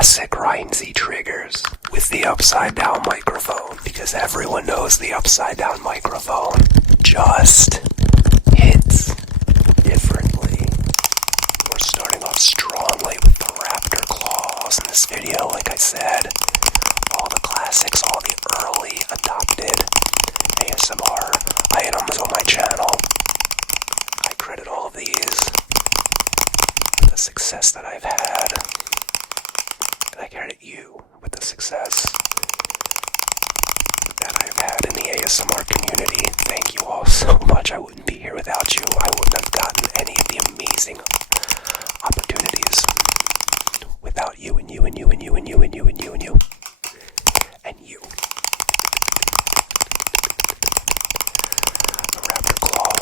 classic Rynsey triggers with the upside down microphone, because everyone knows the upside down microphone just hits differently. We're starting off strongly with the raptor claws in this video. Like I said, all the classics, all the early adopted ASMR items on my channel. I credit all of these with the success that I've had. And I credit you with the success that I've had in the ASMR community. Thank you all so much. I wouldn't be here without you. I wouldn't have gotten any of the amazing opportunities without you and you and you and you and you and you and you and you and you. The raptor claws.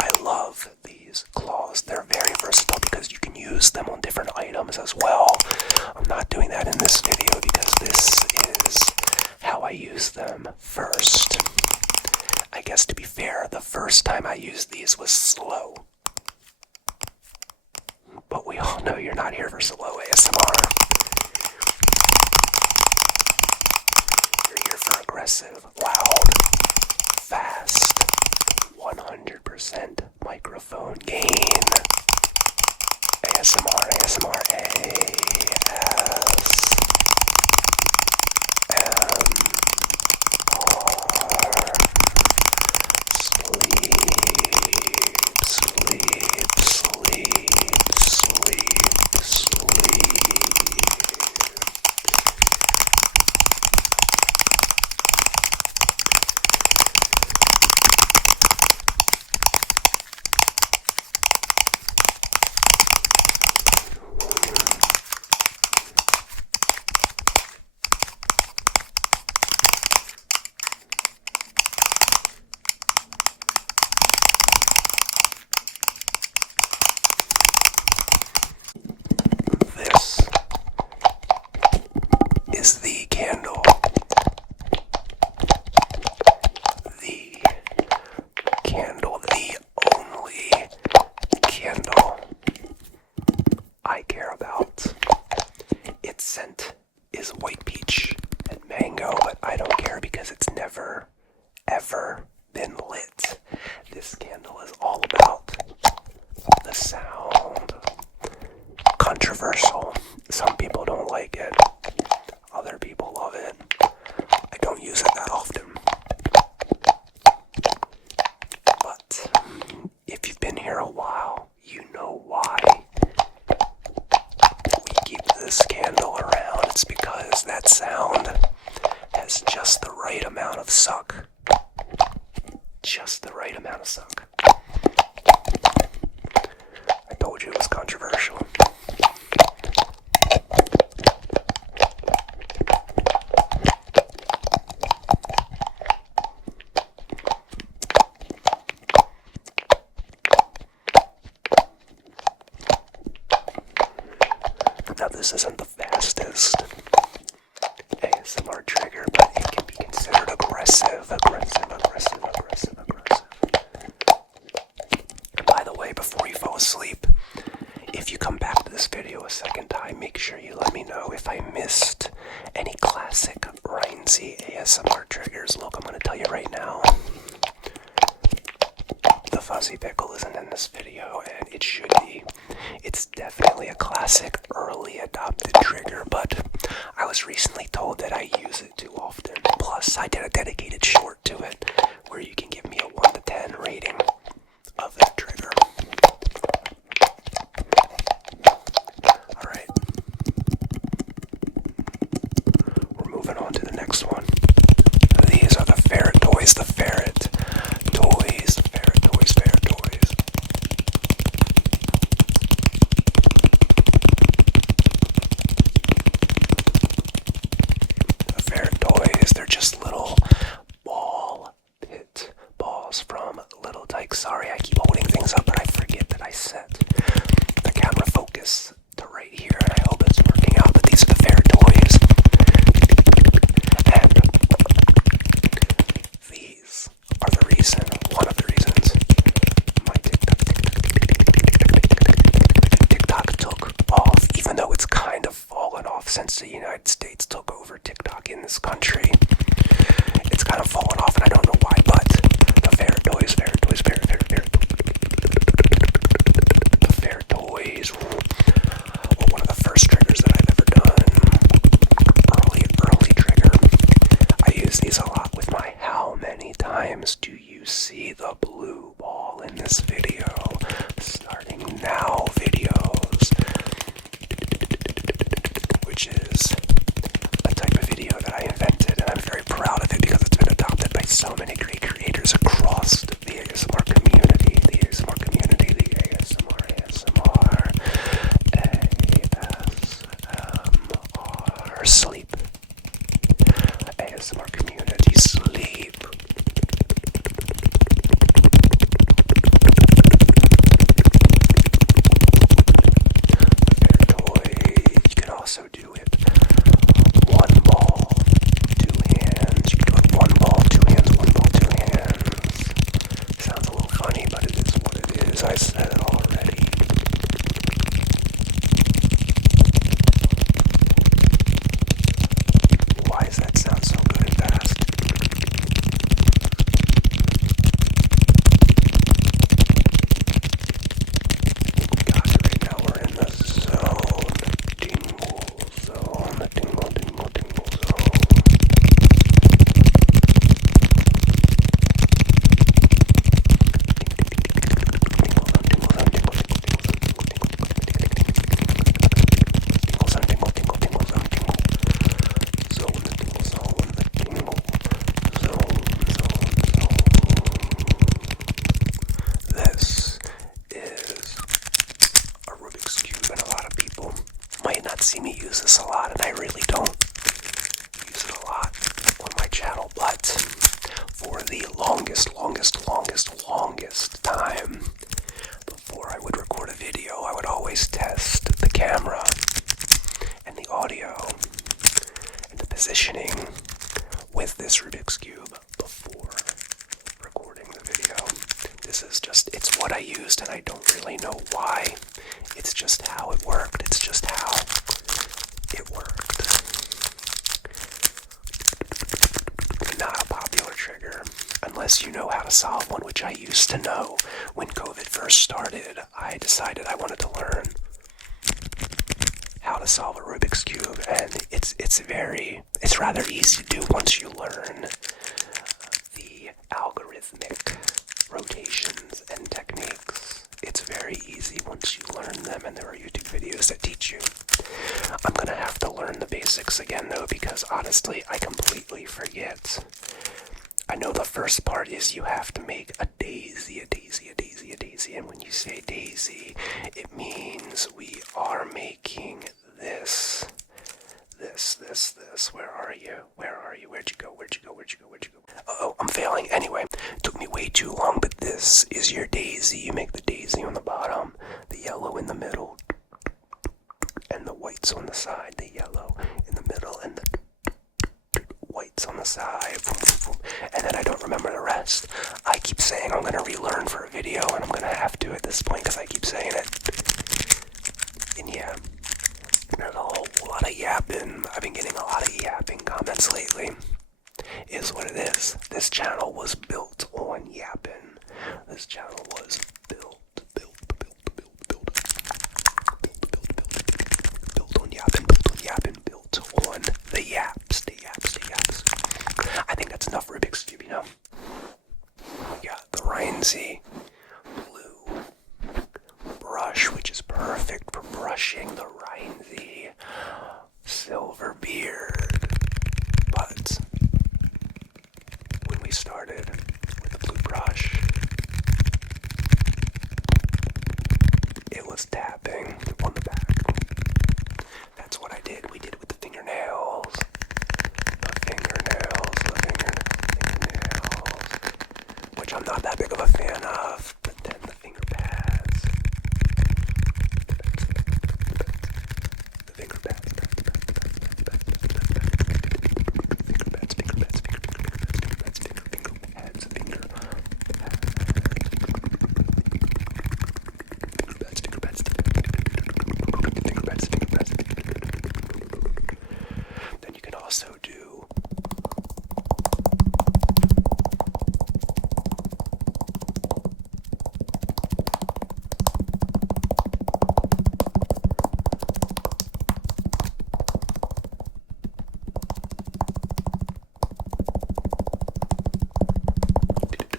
I love these claws. They're very versatile because you can use them on different items as well. I'm not doing that in this video because this is how I use them first. I guess to be fair, the first time I used these was slow. But we all know you're not here for slow ASMR. You're here for aggressive, loud, fast, 100% microphone gain. ASMR, ASMR, is the candle. The candle, the only candle I care about. Its scent is white peach and mango, but I don't care because it's never, ever been lit. This candle is all about the sound. Controversial. Some people don't like it. Other people love it. I don't use it that often. But if you've been here a while, you know why we keep this candle around. It's because that sound has just the right amount of suck. Just the right amount of suck. I told you it was controversial. Now this isn't the fastest ASMR trigger, but it can be considered aggressive. And by the way, before you fall asleep, if you come back to this video a second time, make sure you let me know if I missed any classic Rynsey ASMR triggers. Look, I'm going to tell you right now. The fuzzy pickle isn't in this video, and it should be. It's definitely a classic early adopted trigger, but I was recently told that I use it too often. Plus, I did a dedicated short to it where you can give me a 1 to 10 rating of that trigger. Alright. We're moving on to the next one. These are the ferret toys, the ferret toys, the ferret toys, ferret toys. The ferret toys, they're just little ball pit balls from Little Tykes. Sorry, I keep holding things up, but I forget that I set the camera focus to right here, and I hope it's working out. But these are the ferret toys. once the United States took over TikTok in this country, it's kind of fallen off, and I don't know why, but the ferret toys were one of the first triggers that I've ever done. Early trigger. I use these a lot with my how many times do you see the blue ball in this video? Starting now videos, which is a type of video that I invented, and I'm very proud of it because it's been adopted by so many great creators across the ASMR community, the ASMR sleep, ASMR community sleep. Fair toy, you can also do it one ball, two hands. You can do it one ball, two hands, one ball, two hands. Sounds a little funny, but it is what it is. I said it already. Why does that sound so good and fast? Gosh, right now we're in the zone. Tingle zone. The tingle zone. This is a Rubik's Cube, and a lot of people might not see me use this a lot, and I really don't use it a lot on my channel, but for the longest time before I would record a video, I would always test the camera and the audio and the positioning with this Rubik's Cube before recording the video. This is just, it's what I used, and I don't really know why. It's just how it worked. It's just how it worked. Not a popular trigger, unless you know how to solve one, which I used to know. When COVID first started, I decided I wanted to learn how to solve a Rubik's Cube, and it's rather easy to do once you learn the algorithmic rotations and techniques. It's very easy once you learn them, and there are YouTube videos that teach you. I'm gonna have to learn the basics again though, because honestly I completely forget. I know the first part is you have to make a daisy, and when you say daisy, it means we are making this. Where are you? Where'd you go? Uh-oh, I'm failing. Anyway, it took me way too long, but this is your daisy. You make the daisy on the bottom, the yellow in the middle, and the whites on the side. The yellow in the middle, and the whites on the side. And then I don't remember the rest. I keep saying I'm going to relearn for a video, and I'm going to have to at this point because I keep saying it. And yeah, there's a whole lot of yapping. I've been getting a lot of yapping comments lately. Is what it is. This channel was built on yapping. This channel was built on yapping, built on the yaps. I think that's enough Rubik's Cube, you know? We got the Rynsey blue brush, which is perfect for brushing. The Rynsey silver beard. But when we started with the blue brush, it was tapping on the back. That's what I did. We did it with the fingernails. Which I'm not that big of a fan of. But then the finger pads. The finger pads. also do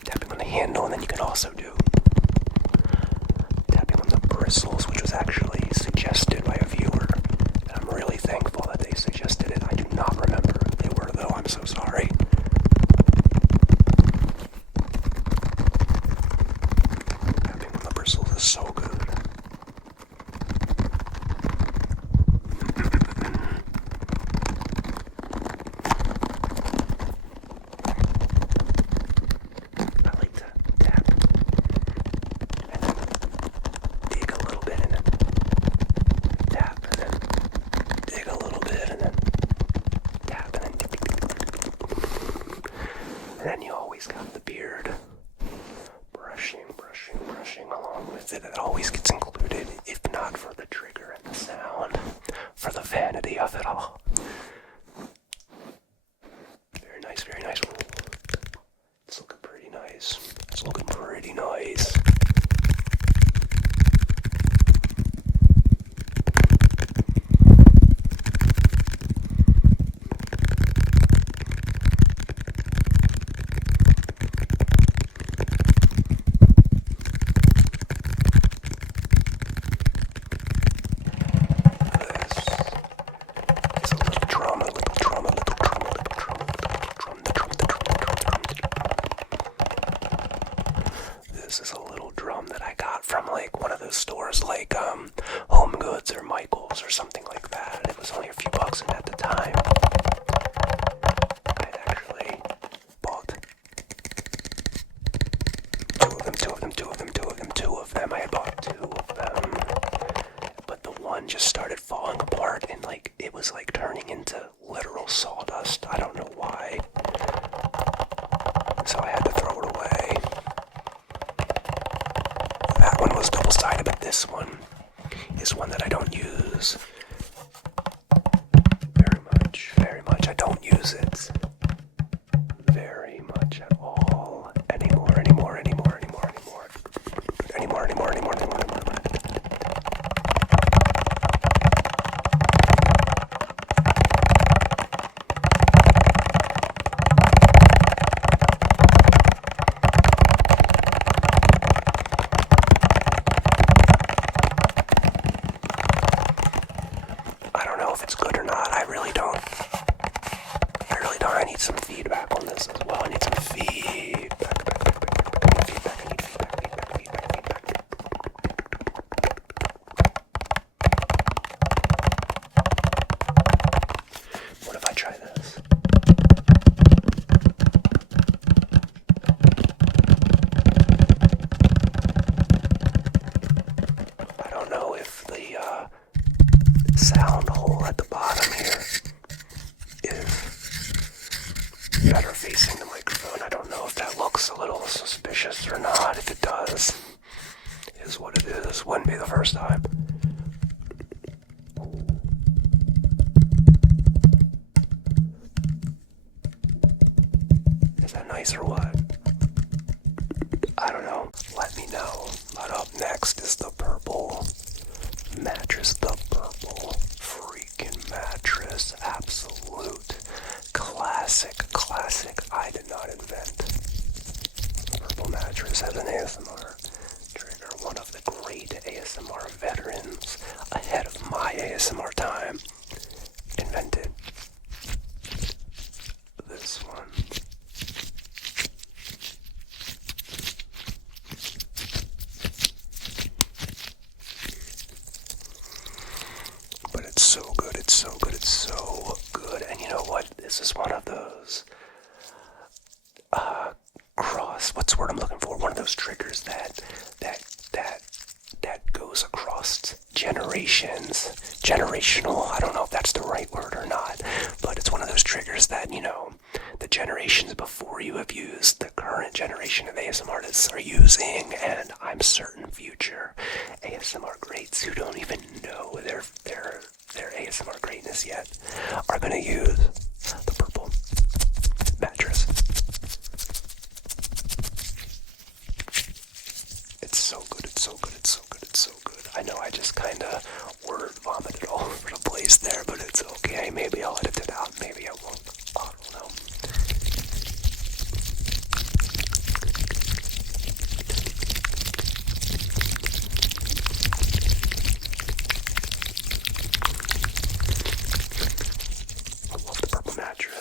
tapping on the handle, and then you can also do tapping on the bristles, which was actually suggested by a viewer, and I'm really thankful that they suggested it. I do not remember who they were, though. I'm so sorry. Tapping on the bristles is so good. And then you always got the beard. Brushing along with it. It always gets included, if not for the trigger and the sound, for the vanity of it all. Very nice, very nice. It's looking pretty nice. It's looking pretty nice. This is a little drum that I got from like one of those stores like Home Goods or Michael's or something like that. It was only a few bucks, and at the time I had actually bought two of them. I had bought two of them, but the one just started falling apart, and like it was like turning into literal sawdust. I don't know why, so I had to throw it away. That one was double-sided, but this one is one that I don't use very much. I don't use it very much at all anymore. If it's good or not, I really don't. I need some feedback on this as well. I need some feedback. What if I try this? I don't know if the sound hole at the bottom here is better facing the microphone. I don't know if that looks a little suspicious or not. If it does, it is what it is. Wouldn't be the first time. Is that nice or what? I don't know. Let me know. But up next is the purple mattress. The purple freaking mattress. Absolute classic. I did not invent. The purple mattress has an ASMR trigger. One of the great ASMR veterans ahead of my ASMR time invented this one. But it's so good. And you know what? This is one of those what's the word I'm looking for? One of those triggers that goes across generations. Generational, I don't know if that's the right word or not, but it's one of those triggers that, you know, the generations before you have used, the current generation of ASMR artists are using, and I'm certain future ASMR greats who don't even know their ASMR greatness yet are going to use.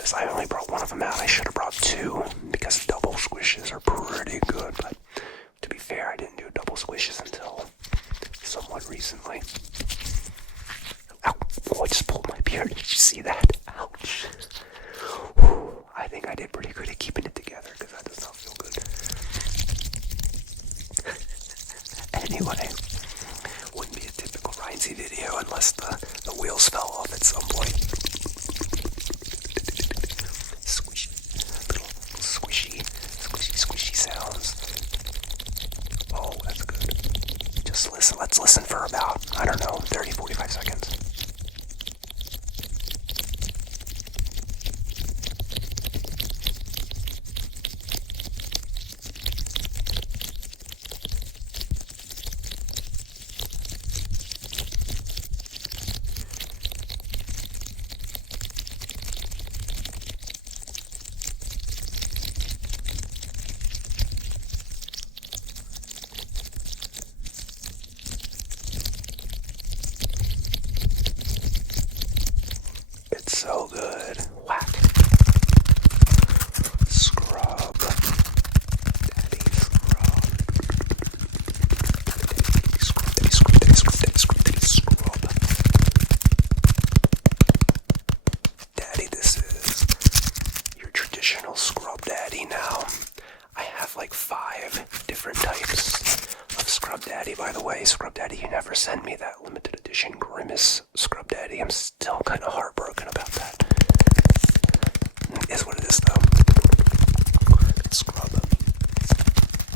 squishes. I only brought one of them out. I should have brought two because double squishes are pretty good. But to be fair, I didn't do double squishes until somewhat recently. Ow! Oh, I just pulled my beard. Did you see that? Ouch! Whew. I think I did pretty good at keeping it together because that does not feel good. Anyway, wouldn't be a typical Rynsey video unless the wheels fell off at some point. Squishy, little squishy sounds. Oh, that's good. Just listen. Let's listen for about, I don't know, 30, 45 seconds. So good. Whack. Scrub. Daddy scrub. Scrub. Daddy, this is your traditional scrub daddy now. I have like 5 different types of scrub daddy. By the way, scrub daddy, you never sent me that limited edition Grimace scrub daddy. I'm still kind of heartbroken about that. It is what it is, though. Scrub.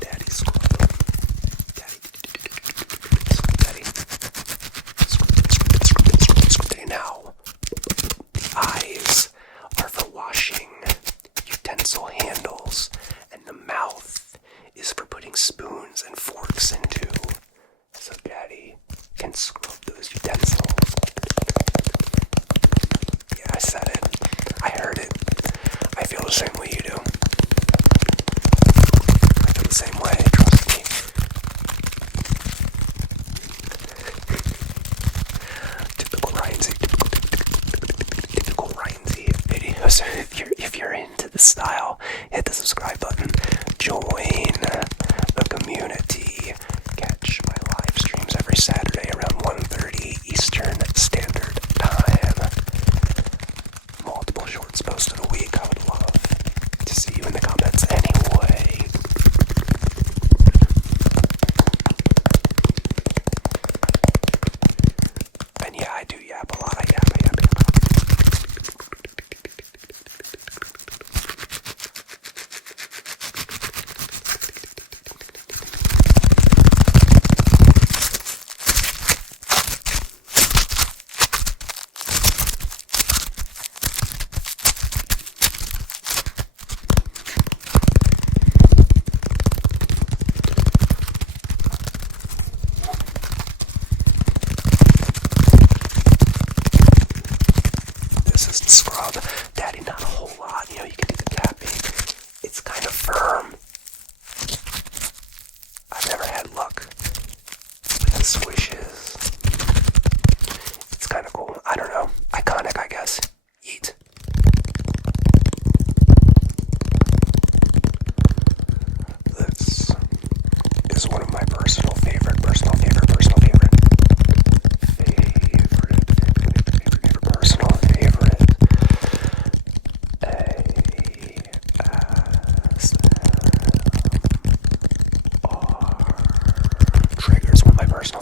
Daddy scrub. Daddy. Scrub daddy. Now, the eyes are for washing utensil handles, and the mouth is for putting spoons and forks into. So daddy can scrub those utensils. Yeah, I said it. I heard it. I feel the same way you do. I feel the same way, trust me. Typical Rynsey videos. If you're into the style, hit the subscribe button. Join the community. Catch my live streams every Saturday around 1:30 Eastern Standard Time. Multiple shorts posted a week. I would love to see you in the comments anyway. And yeah, I do yap a lot. I yap. Scrub. Daddy, not a whole lot. You know, you can do the tapping. It's kind of firm. I've never had luck with the squishes. It's kind of cool. I don't know. Iconic, I guess. Yeet. This is one of my personal favorite. Personal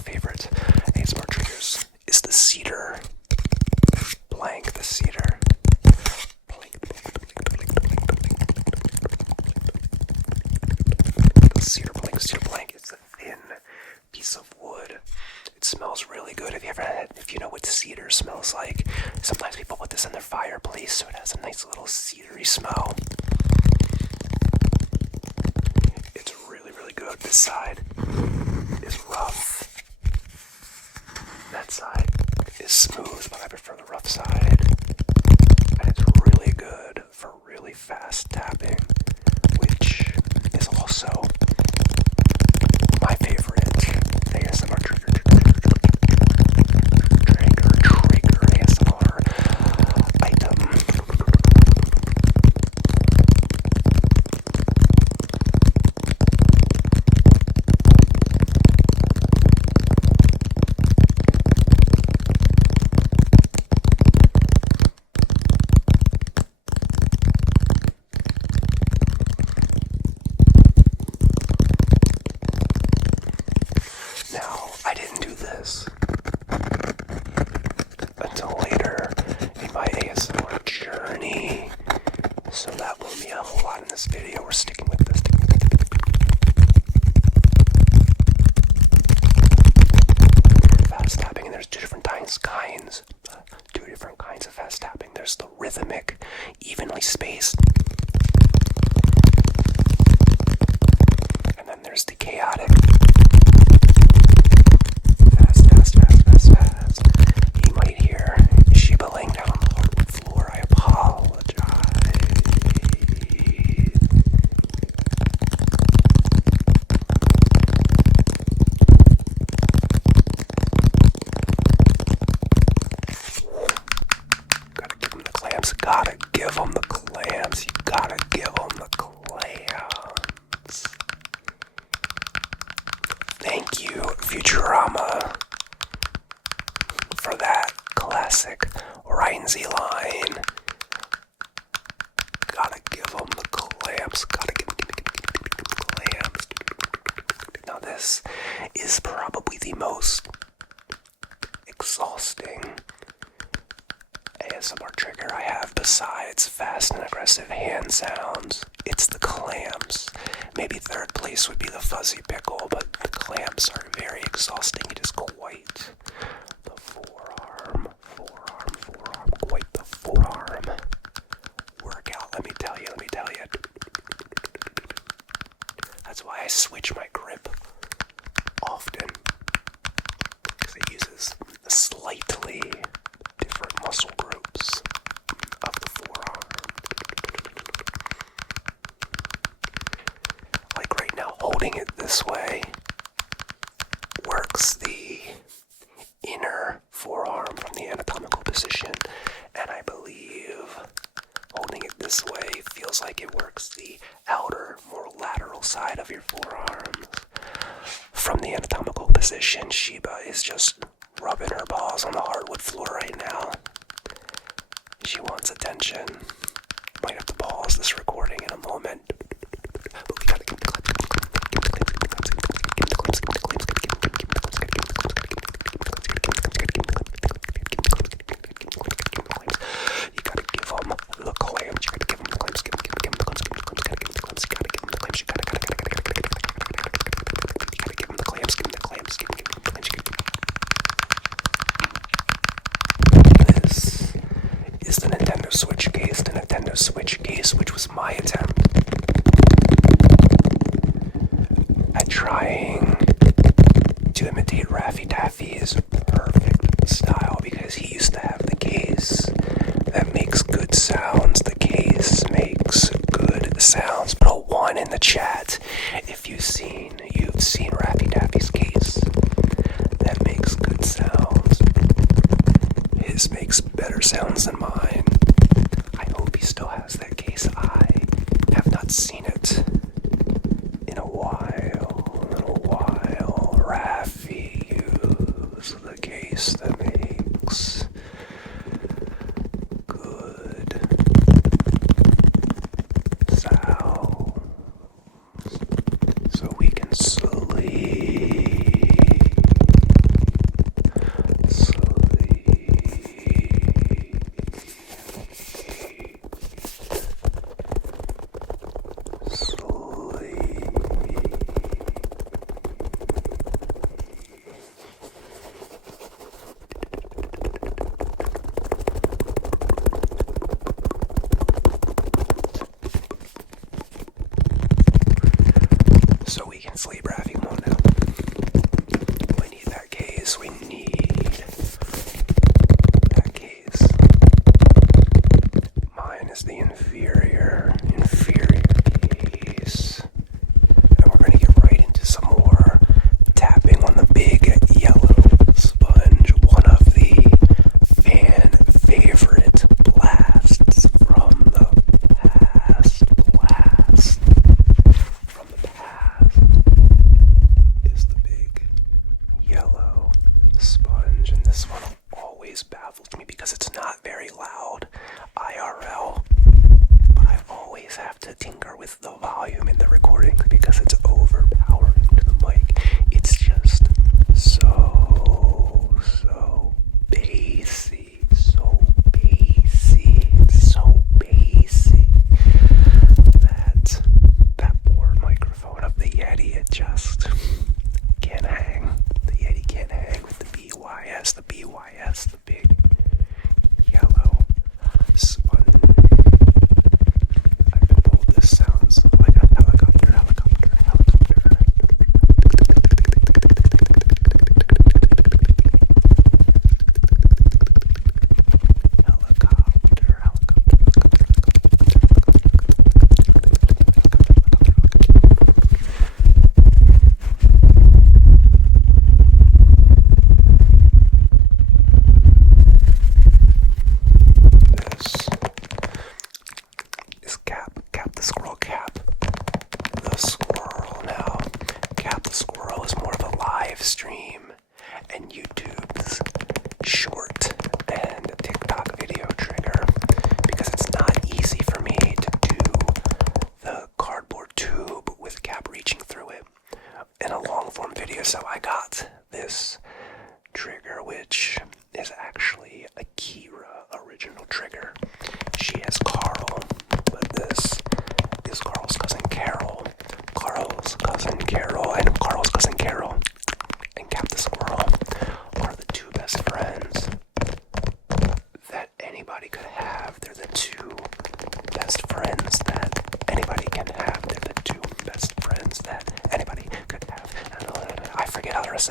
favorite ASMR triggers is the Cedar. Blank the Cedar. Cedar blank is a thin piece of wood. It smells really good. If you know what cedar smells like, sometimes people put this in their fireplace so it has a nice little cedary smell. It's really, really good. This side is rough. That side is smooth, but I prefer the rough side. And it's really good for really fast tapping, which is also my favorite ASMR trigger ASMR item. dynamic, evenly spaced. And then there's the chaotic. Fast, fast, fast, fast, fast. You might hear Sheba laying down on the hardwood floor. I apologize. Gotta give him the clams. Gotta give him the clams. You gotta give him the clams. Thank you, Futurama, for that classic Rynsey line. Gotta give him the clams. Gotta give him the clams. Now this is probably the most exhausting ASMR trigger I have besides fast and aggressive hand sounds. It's the clams. Maybe third place would be the fuzzy pickle, but the clams are very exhausting. It is quite the forearm, quite the forearm workout. Let me tell you. That's why I switch my grip often, because it uses the slightly different muscle groups of the forearm. Like right now, holding it this way works the inner forearm from the anatomical position, and I believe holding it this way feels like it works the outer, more lateral side of your forearms. From the anatomical position, Sheba is just rubbing her paws on the hardwood floor right now. She wants attention. Might have to pause this recording in a moment. But we gotta give the claps. You gotta give them the clams. You gotta give them the clams. Give them the clams. You gotta give them the clams. You gotta give them the clams. You gotta give them the clams. Give them the clams. This is the Nintendo Switch case. The Nintendo Switch case, which was my attempt at trying to imitate Raffy Taffy's perfect style, because he used to have the case that makes good sounds. The case makes good sounds. Put a 1 in the chat if you've seen Raffy Taffy's case that makes good sounds. His makes better sounds than mine. I hope he still has that case. I have not seen it in a while. Raffy used the case that makes good sounds so we can sleep. Sleep, Raffy, come on now. We need that case. We need that case. Mine is the inferior case. And we're going to get right into some more tapping on the big yellow sponge. One of the fan favorite blasts from the past. Is the big yellow sponge, and this one always baffles me because it's not very loud IRL, but I always have to tinker with the volume in the recording because it's overpowering to the mic. It's just so bassy, that poor microphone of the Yeti, it just can't hang. The Yeti can't hang with the BYS, the big yellow sponge.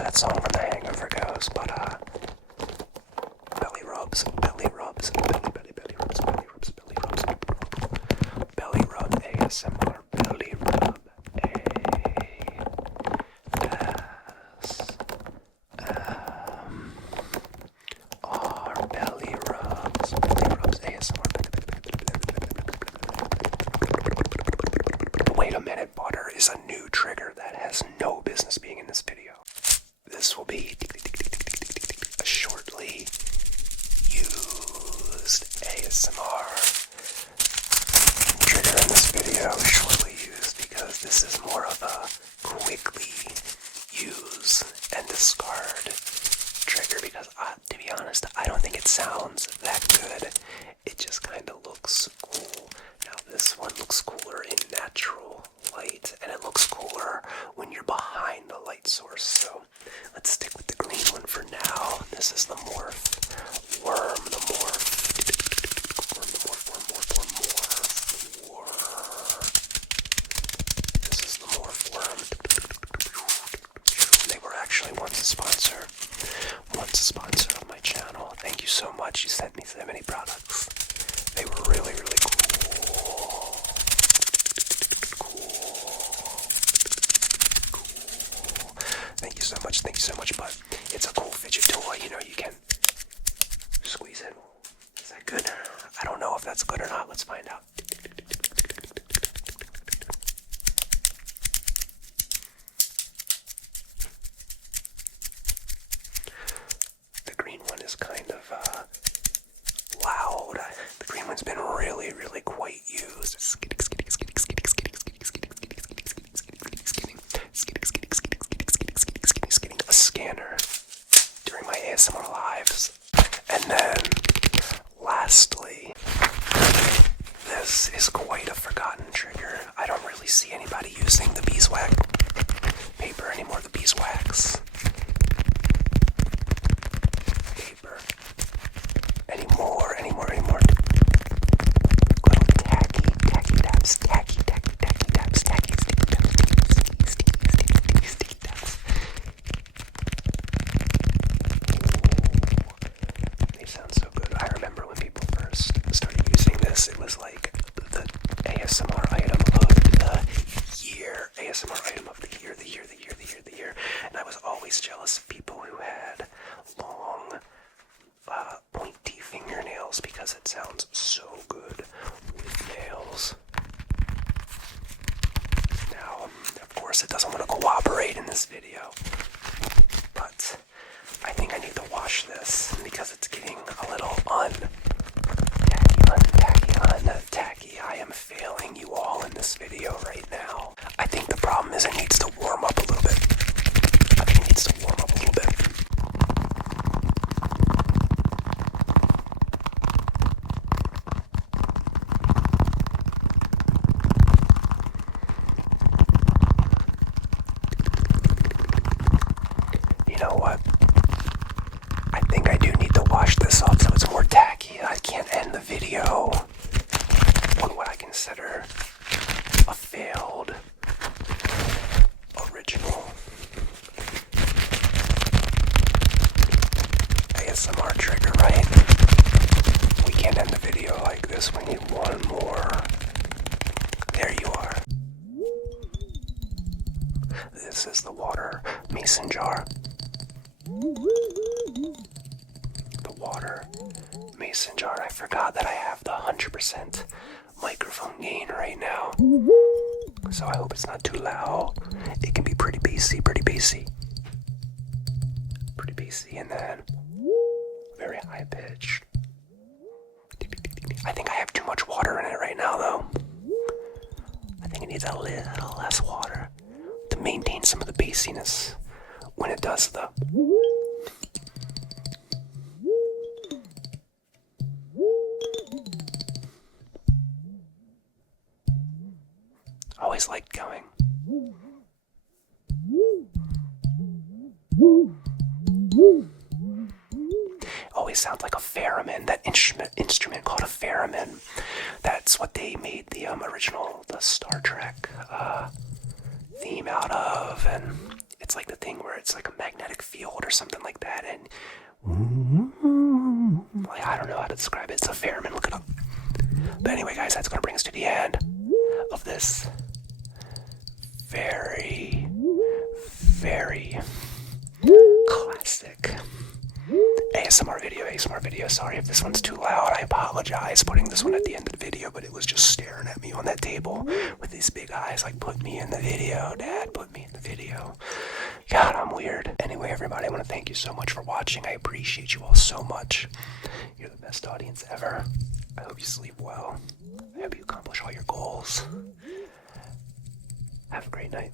that song from The Hangover goes, but belly rubs, belly rubs, belly rubs, belly rubs, belly rubs, belly rub ASMR, belly rub ASMR, belly rubs ASMR. Wait a minute, butter is a new trigger that has no business being in this video. This will be a shortly used ASMR trigger in this video. Shortly used because this is more of a quickly use and discard trigger because, to be honest, I don't think it sounds that good. It just kind of looks cool. Now this one looks cooler in natural light, and it looks cooler when you're behind the light source. So let's stick with the green one for now. This is the morph worm, the morph worm, the morph worm, morph worm, morph worm. This is the morph worm. They were actually once a sponsor of my channel. Thank you so much. You sent me so many products. They were really, really cool. Thank you so much, but it's a cool fidget toy, you know, you can squeeze it. Is that good? I don't know if that's good or not, let's find out. The green one is kind of loud. The green one's been really, really quite used. A scanner during my ASMR lives. And then lastly, this is quite a forgotten trigger. I don't really see anybody using the beeswax paper anymore, the beeswax paper anymore. Little tacky taps, tacky taps, tacky sticky taps, sticky taps. They sound so good. I remember when people first started using this, it was like the ASMR item of the year. ASMR item of the year. And I was always jealous of people who had long, pointy fingernails because it sounds so good with nails. Now, of course, it doesn't want to cooperate in this video, but I think I need to wash this because it's getting a little tacky. I am failing you all in this video right now. I think the problem is it needs to warm up a little bit. You know what? I think I do need to wash this off so it's more tacky. I can't end the video on what I consider a failed original ASMR trigger, right? We can't end the video like this. We need one more. There you are. This is the water mason jar. The water mason jar. I forgot that I have the 100% microphone gain right now. So I hope it's not too loud. It can be pretty bassy, and then very high pitched. I think I have too much water in it right now, though. I think it needs a little less water to maintain some of the bassiness when it does the. Always liked going. Always sounds like a theremin, that instrument called a theremin. That's what they made the original, the Star Trek theme out of, and It's like the thing where it's like a magnetic field or something like that, and like, I don't know how to describe it. It's a pheromone. Look it up. But anyway, guys, that's gonna bring us to the end of this very, very classic ASMR video. Sorry if this one's too loud. I apologize putting this one at the end of the video, but it was just staring at me on that table with these big eyes like, put me in the video, Dad, put me in the video. God, I'm weird. Anyway, everybody, I want to thank you so much for watching. I appreciate you all so much. You're the best audience ever. I hope you sleep well. I hope you accomplish all your goals. Have a great night.